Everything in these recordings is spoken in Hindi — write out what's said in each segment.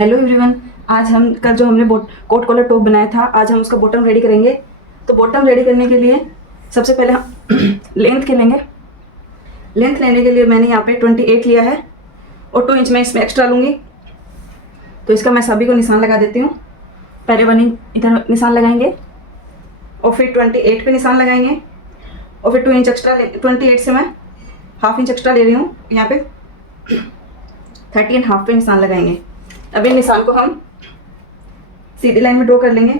Hello everyone. आज हम कल जो हमने कोट कॉलर टॉप बनाया था, आज हम उसका बॉटम रेडी करेंगे। तो बॉटम रेडी करने के लिए सबसे पहले हम लेंथ के लेंगे। लेंथ लेने के लिए मैंने यहाँ पे 28 लिया है और 2 इंच मैं इसमें एक्स्ट्रा लूँगी। तो इसका मैं सभी को निशान लगा देती हूँ। पहले 1 इंच इधर निशान लगाएंगे और फिर 28 पे निशान लगाएंगे और फिर 2 इंच एक्स्ट्रा 28 से मैं हाफ इंच एक्स्ट्रा ले रही हूँ। यहाँ पे 30 1/2 पे निशान लगाएंगे। अब इन निशान को हम सीधी लाइन में ड्रॉ कर लेंगे।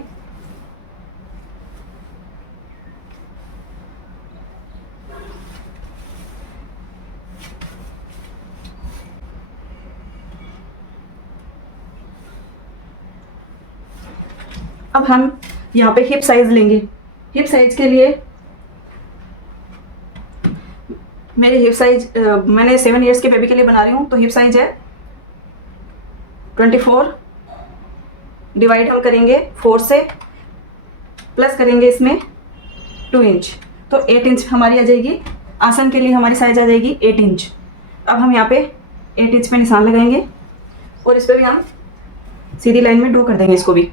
अब हम यहाँ पे हिप साइज लेंगे। हिप साइज के लिए मेरे हिप साइज मैंने 7 इयर्स के बेबी के लिए बना रही हूँ, तो हिप साइज है 24। डिवाइड हम करेंगे 4 से, प्लस करेंगे इसमें 2 इंच, तो 8 इंच हमारी आ जाएगी। आसन के लिए हमारी साइज आ जाएगी 8 इंच। अब हम यहाँ पे 8 इंच पे निशान लगाएंगे और इस पर भी हम सीधी लाइन में ड्रॉ कर देंगे इसको भी।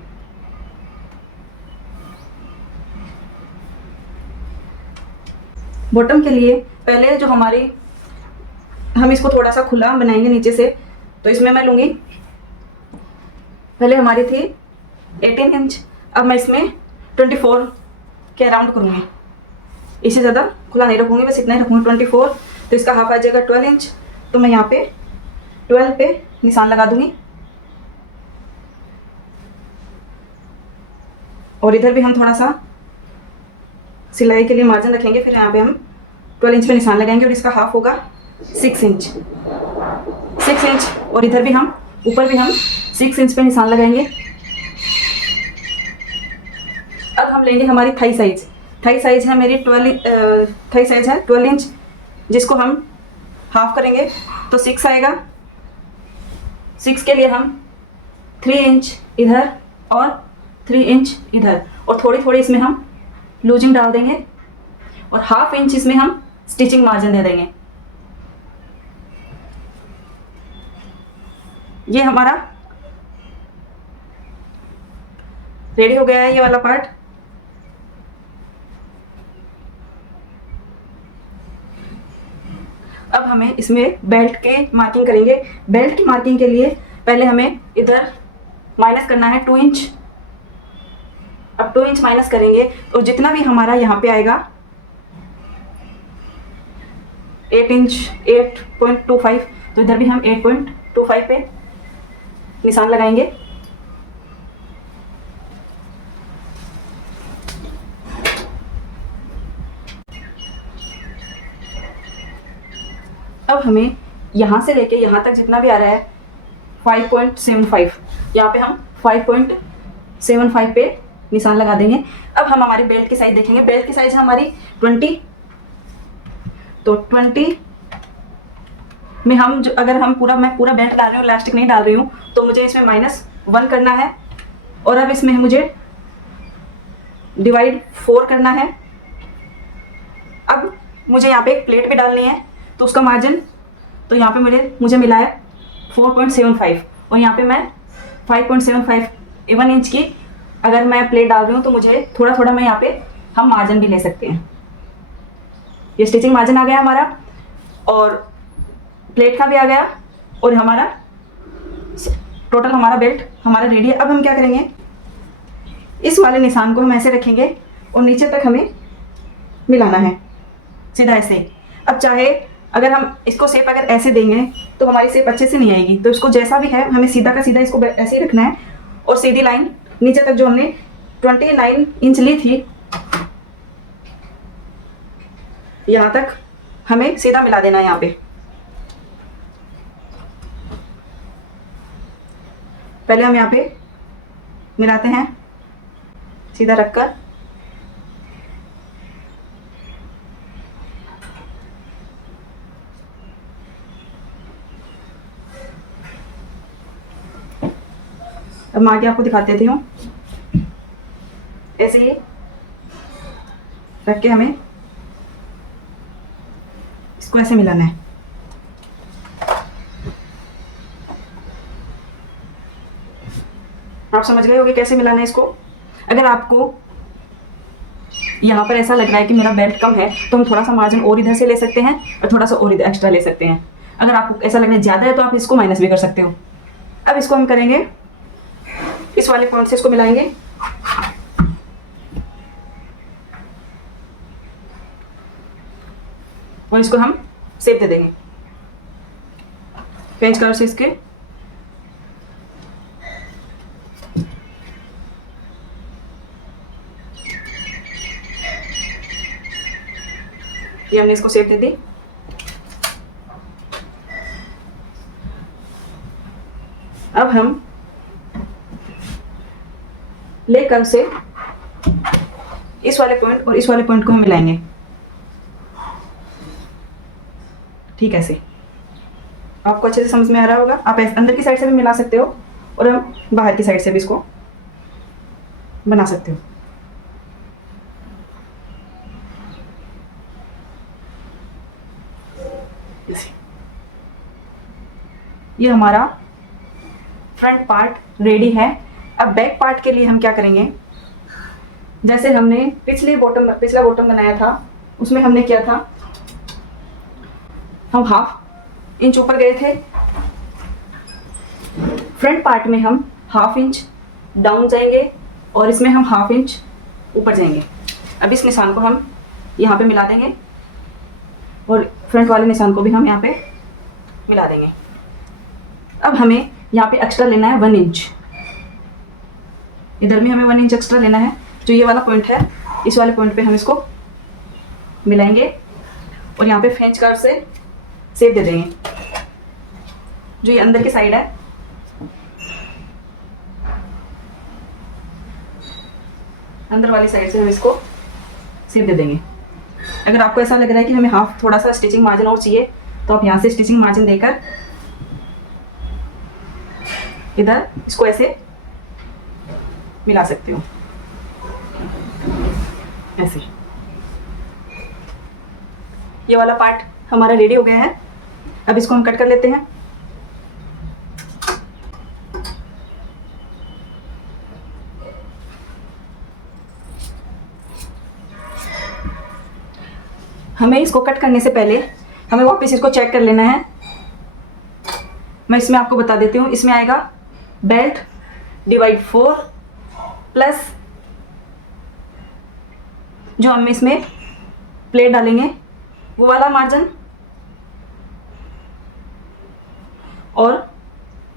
बॉटम के लिए पहले जो हम इसको थोड़ा सा खुला बनाएंगे नीचे से, तो इसमें मैं लूँगी, पहले हमारी थी 18 इंच, अब मैं इसमें 24 के अराउंड करूँगी। इससे ज़्यादा खुला नहीं रखूँगी, बस इतना ही रखूँगी 24। तो इसका हाफ आ जाएगा 12 इंच। तो मैं यहाँ पे 12 पे निशान लगा दूँगी और इधर भी हम थोड़ा सा सिलाई के लिए मार्जिन रखेंगे। फिर यहाँ पे हम 12 इंच पे निशान लगाएंगे और इसका हाफ होगा 6 इंच। 6 इंच और इधर भी हम ऊपर भी हम 6 इंच पे निशान लगाएंगे। अब हम लेंगे हमारी थाई साइज। थाई साइज है मेरी 12 इंच, जिसको हम हाफ करेंगे तो 6 आएगा। 6 के लिए हम 3 इंच इधर और 3 इंच इधर, और थोड़ी थोड़ी इसमें हम लूजिंग डाल देंगे और हाफ इंच इसमें हम स्टिचिंग मार्जिन दे देंगे। ये हमारा रेडी हो गया है, ये वाला पार्ट। अब हमें इसमें बेल्ट के मार्किंग करेंगे। बेल्ट की मार्किंग के लिए पहले हमें इधर माइनस करना है 2 इंच। अब 2 इंच माइनस करेंगे तो जितना भी हमारा यहाँ पे आएगा 8 इंच 8.25, तो इधर भी हम 8.25 पे निशान लगाएंगे। अब हमें यहाँ से लेके यहाँ तक जितना भी आ रहा है 5.75, यहाँ पे हम 5.75 पे निशान लगा देंगे। अब हम हमारी बेल्ट की साइज देखेंगे। बेल्ट की साइज है हमारी 20, तो 20 में हम जो अगर हम मैं पूरा बेल्ट डाल रही हूँ, इलास्टिक नहीं डाल रही हूँ, तो मुझे इसमें -1 करना है। और अब इसमें मुझे डिवाइड 4 करना है। अब मुझे यहाँ पे एक प्लेट भी डालनी है, तो उसका मार्जिन तो यहाँ पे मुझे मिला है 4.75 और यहाँ पे मैं 5.75 1 इंच की अगर मैं प्लेट डाल रही हूँ, तो मुझे थोड़ा थोड़ा मैं यहाँ पे हम मार्जिन भी ले सकते हैं। ये स्टिचिंग मार्जिन आ गया हमारा और प्लेट का भी आ गया और हमारा टोटल हमारा बेल्ट हमारा रेडी है। अब हम क्या करेंगे, इस वाले निशान को हम ऐसे रखेंगे और नीचे तक हमें मिलाना है सीधा ऐसे। अब चाहे अगर हम इसको शेप अगर ऐसे देंगे तो हमारी शेप अच्छे से नहीं आएगी, तो इसको जैसा भी है हमें सीधा का सीधा इसको ऐसे ही रखना है और सीधी लाइन नीचे तक जो हमने 29 इंच ली थी यहाँ तक हमें सीधा मिला देना है। यहाँ पे पहले हम यहाँ पे मिलाते हैं सीधा रखकर। अब मैं आगे आपको दिखा देती हूँ। ऐसे ही रख के हमें इसको ऐसे मिलाना है। आप समझ गए होंगे कैसे मिलाना है इसको। अगर आपको यहाँ पर ऐसा लग रहा है कि मेरा बेल्ट कम है तो हम थोड़ा सा मार्जिन और इधर से ले सकते हैं और थोड़ा सा और इधर एक्स्ट्रा ले सकते हैं। अगर आपको ऐसा लग रहा है ज़्यादा है तो आप इसको माइनस भी कर सकते हो। अब इसको हम करेंगे, इस वाले पॉइंट से इसको मिलाएंगे। और इसको हम शेप दे देंगे पेंच कर्व से इसके। ये हमने इसको शेप दे दी। अब हम ले कर्व से इस वाले पॉइंट और इस वाले पॉइंट को हम मिलाएंगे। ठीक है, ऐसे आपको अच्छे से समझ में आ रहा होगा। आप अंदर की साइड से भी मिला सकते हो और हम बाहर की साइड से भी इसको बना सकते हो। ये हमारा फ्रंट पार्ट रेडी है। अब बैक पार्ट के लिए हम क्या करेंगे, जैसे हमने पिछला बॉटम बनाया था उसमें हमने किया था, हम 1/2 इंच ऊपर गए थे। फ्रंट पार्ट में हम 1/2 इंच डाउन जाएंगे और इसमें हम 1/2 इंच ऊपर जाएंगे। अब इस निशान को हम यहाँ पे मिला देंगे और फ्रंट वाले निशान को भी हम यहाँ पे मिला देंगे। अब हमें यहाँ पे एक्स्ट्रा लेना है 1 इंच। इधर भी हमें 1 इंच एक्स्ट्रा लेना है। जो ये वाला पॉइंट है, इस वाले पॉइंट पे हम इसको मिलाएंगे और यहाँ पे फ्रेंच कर्व से शेप दे देंगे। जो ये अंदर की साइड है, अंदर वाली साइड से हम इसको शेप दे देंगे। अगर आपको ऐसा लग रहा है कि हमें हाफ थोड़ा सा स्टिचिंग मार्जिन और चाहिए तो आप यहाँ से स्टिचिंग मार्जिन देकर इधर इसको ऐसे मिला सकते हो, ऐसे। ये वाला पार्ट हमारा रेडी हो गया है। अब इसको हम कट कर लेते हैं। हमें इसको कट करने से पहले हमें वापस इसको चेक कर लेना है। मैं इसमें आपको बता देती हूँ, इसमें आएगा बेल्ट डिवाइड 4 प्लस जो हम इसमें प्लेट डालेंगे वो वाला मार्जिन और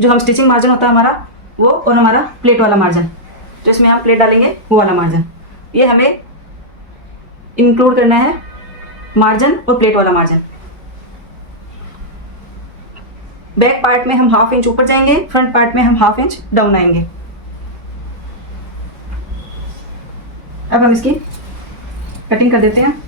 जो हम स्टिचिंग मार्जिन होता है हमारा वो, और हमारा प्लेट वाला मार्जिन जो इसमें हम प्लेट डालेंगे वो वाला मार्जिन। ये हमें इंक्लूड करना है, मार्जिन और प्लेट वाला मार्जिन। बैक पार्ट में हम 1/2 इंच ऊपर जाएंगे, फ्रंट पार्ट में हम 1/2 इंच डाउन आएंगे। अब हम इसकी कटिंग कर देते हैं।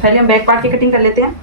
पहले हम बैक पार्ट की कटिंग कर लेते हैं।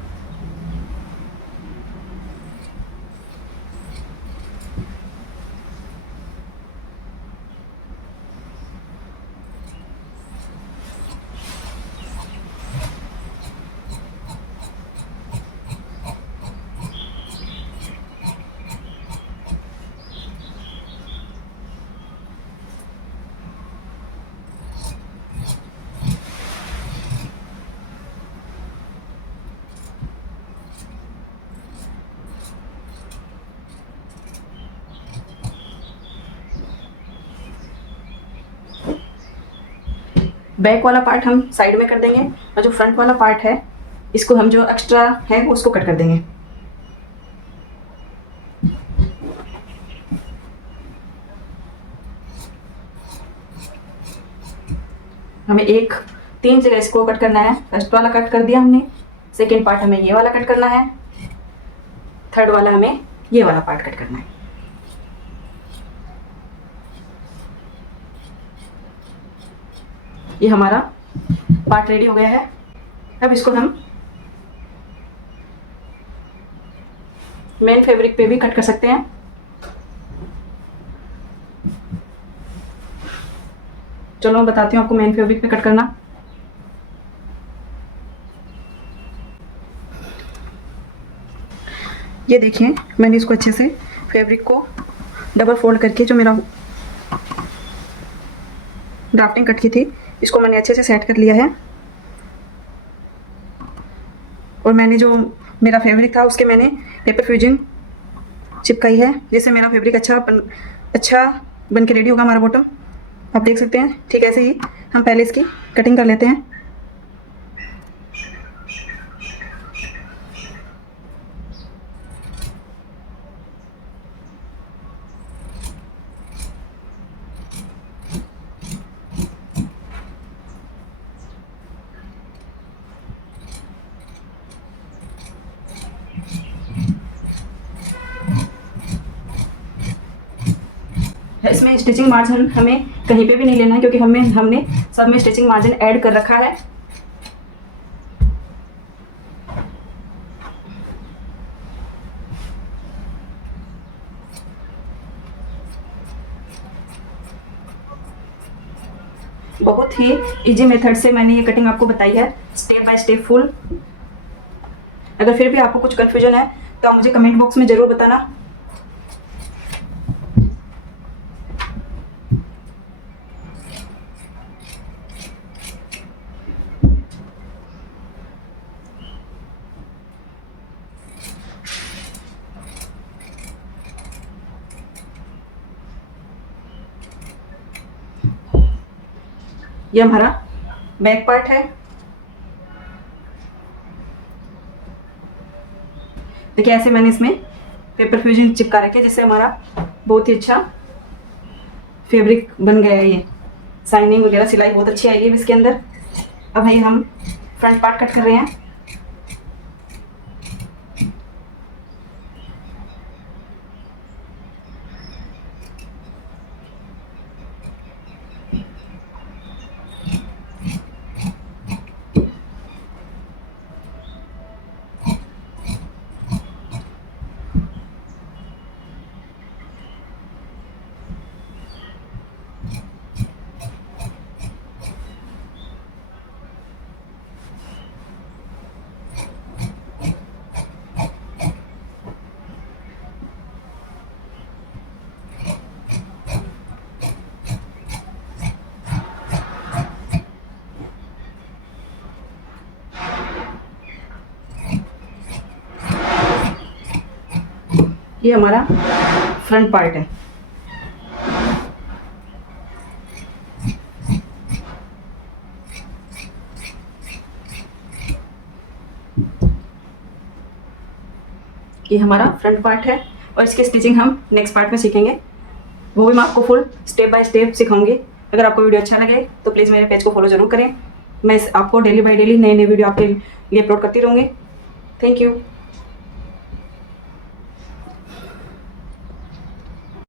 बैक वाला पार्ट हम साइड में कर देंगे और जो फ्रंट वाला पार्ट है इसको हम जो एक्स्ट्रा है वो उसको कट कर देंगे। हमें 3 जगह इसको कट करना है। फर्स्ट वाला कट कर दिया हमने, सेकेंड पार्ट हमें ये वाला कट करना है, थर्ड वाला हमें ये वाला पार्ट कट करना है। ये हमारा पार्ट रेडी हो गया है। अब इसको हम मेन फैब्रिक पे भी कट कर सकते हैं। चलो मैं बताती हूँ आपको मेन फैब्रिक पे कट करना। ये देखिए मैंने इसको अच्छे से फैब्रिक को डबल फोल्ड करके जो मेरा ड्राफ्टिंग कट की थी इसको मैंने अच्छे से सेट कर लिया है। और मैंने जो मेरा फैब्रिक था उसके मैंने पेपर फ्यूजिंग चिपकाई है, जिससे मेरा फैब्रिक अच्छा बन के रेडी होगा हमारा बॉटम। आप देख सकते हैं। ठीक ऐसे ही हम पहले इसकी कटिंग कर लेते हैं। इसमें स्टिचिंग मार्जिन हमें कहीं पे भी नहीं लेना है, क्योंकि हमने सब में स्टिचिंग मार्जिन ऐड कर रखा है। बहुत ही इजी मेथड से मैंने ये कटिंग आपको बताई है, स्टेप बाय स्टेप फुल। अगर फिर भी आपको कुछ कन्फ्यूजन है तो आप मुझे कमेंट बॉक्स में ज़रूर बताना। ये हमारा बैक पार्ट है। देखिए ऐसे मैंने इसमें पेपर फ्यूजन चिपका रखे, जिससे हमारा बहुत ही अच्छा फैब्रिक बन गया है। ये शाइनिंग वगैरह सिलाई बहुत अच्छी आएगी इसके अंदर। अब भाई हम फ्रंट पार्ट कट कर रहे हैं। ये हमारा फ्रंट पार्ट है। ये हमारा फ्रंट पार्ट है और इसकी स्टिचिंग हम नेक्स्ट पार्ट में सीखेंगे। वो भी मैं आपको फुल स्टेप बाय स्टेप सिखाऊंगी। अगर आपको वीडियो अच्छा लगे तो प्लीज़ मेरे पेज को फॉलो जरूर करें। मैं आपको डेली बाय डेली नए नए वीडियो आपके लिए अपलोड करती रहूँगी। Thank you.